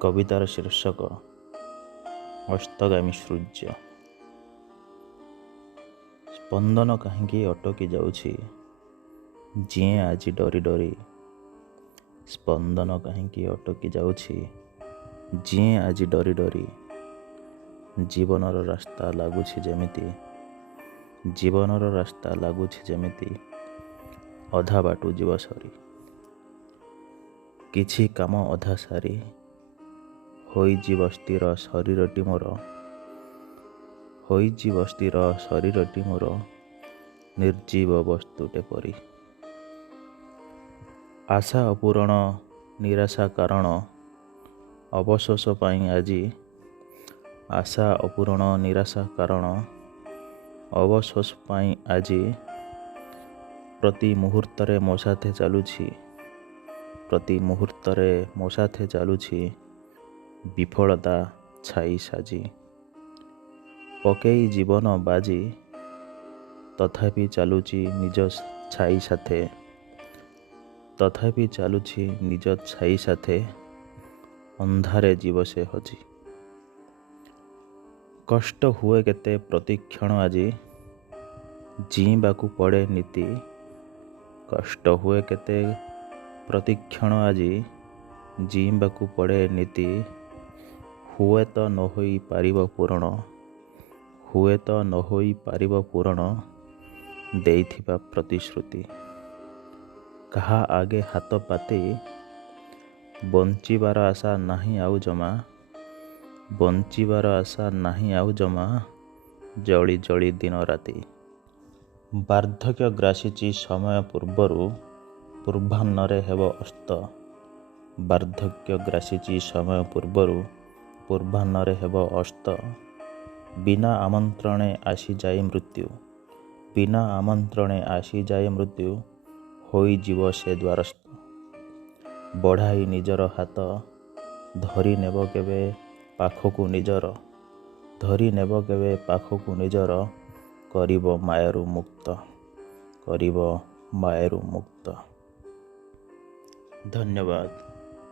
କବିତାର ଶୀର୍ଷକ ଅସ୍ତଗାମୀ ସୂର୍ଯ୍ୟ। ସ୍ପନ୍ଦନ କାହିଁକି ଅଟକି ଯାଉଛି, ଯିଏ ଆଜି ଡରି ଡରି। ସ୍ପନ୍ଦନ କାହିଁକି ଅଟକି ଯାଉଛି, ଯିଏ ଆଜି ଡରି ଡରି। ଜୀବନର ରାସ୍ତା ଲାଗୁଛି ଯେମିତି, ଜୀବନର ରାସ୍ତା ଲାଗୁଛି ଯେମିତି ଅଧା ବାଟୁ ଯିବ ସରି। କିଛି କାମ ଅଧା ସାରି ହୋଇଯିବ ସ୍ଥିର ଶରୀରଟି ମୋର, ହୋଇଯିବ ସ୍ଥିର ଶରୀରଟି ମୋର ନିର୍ଜୀବ ବସ୍ତୁଟେ ପରି। ଆଶା ଅପୂରଣ ନିରାଶା କାରଣ ଅବଶୋଷ ପାଇଁ ଆଜି, ଆଶା ଅପୂରଣ ନିରାଶା କାରଣ ଅବଶୋଷ ପାଇଁ ଆଜି। ପ୍ରତି ମୁହୂର୍ତ୍ତରେ ମୋ ସାଥେ ଚାଲୁଛି, ପ୍ରତି ମୁହୂର୍ତ୍ତରେ ମୋ ସାଥେ ଚାଲୁଛି ବିଫଳତା ଛାଇ ସାଜି। ପକେଇ ଜୀବନ ବାଜି ତଥାପି ଚାଲୁଛି ନିଜ ଛାଇ ସାଥେ, ତଥାପି ଚାଲୁଛି ନିଜ ଛାଇ ସାଥେ ଅନ୍ଧାରେ ଯିବ ସେ ହଜି। କଷ୍ଟ ହୁଏ କେତେ ପ୍ରତିକ୍ଷଣ ଆଜି, ଜିଇବାକୁ ପଡ଼େ ନୀତି। କଷ୍ଟ ହୁଏ କେତେ ପ୍ରତିକ୍ଷଣ ଆଜି, ଜିଇବାକୁ ପଡ଼େ ନୀତି। ହୁଏତ ନ ହୋଇ ପାରିବ ପୂରଣ, ହୁଏତ ନ ହୋଇ ପାରିବ ପୂରଣ ଦେଇଥିବା ପ୍ରତିଶ୍ରୁତି। କାହା ଆଗେ ହାତ ପାତି ବଞ୍ଚିବାର ଆଶା ନାହିଁ ଆଉ ଜମା, ବଞ୍ଚିବାର ଆଶା ନାହିଁ ଆଉ ଜମା ଜଳି ଜଳି ଦିନ ରାତି। ବାର୍ଦ୍ଧକ୍ୟ ଗ୍ରାସିଛି ସମୟ ପୂର୍ବରୁ, ପୂର୍ବାହ୍ନରେ ହେବ ଅସ୍ତ। ବାର୍ଦ୍ଧକ୍ୟ ଗ୍ରାସିଛି ସମୟ ପୂର୍ବରୁ, ପୂର୍ବାହ୍ନରେ ହେବ ଅସ୍ତ। ବିନା ଆମନ୍ତ୍ରଣେ ଆସିଯାଏ ମୃତ୍ୟୁ, ବିନା ଆମନ୍ତ୍ରଣେ ଆସିଯାଏ ମୃତ୍ୟୁ ହୋଇଯିବ ସେ ଦ୍ୱାରସ୍ଥ। ବଢ଼ାଇ ନିଜର ହାତ ଧରି ନେବ କେବେ ପାଖକୁ ନିଜର, ଧରି ନେବ କେବେ ପାଖକୁ ନିଜର କରିବ ମାୟାରୁ ମୁକ୍ତ, କରିବ ମାୟାରୁ ମୁକ୍ତ। ଧନ୍ୟବାଦ।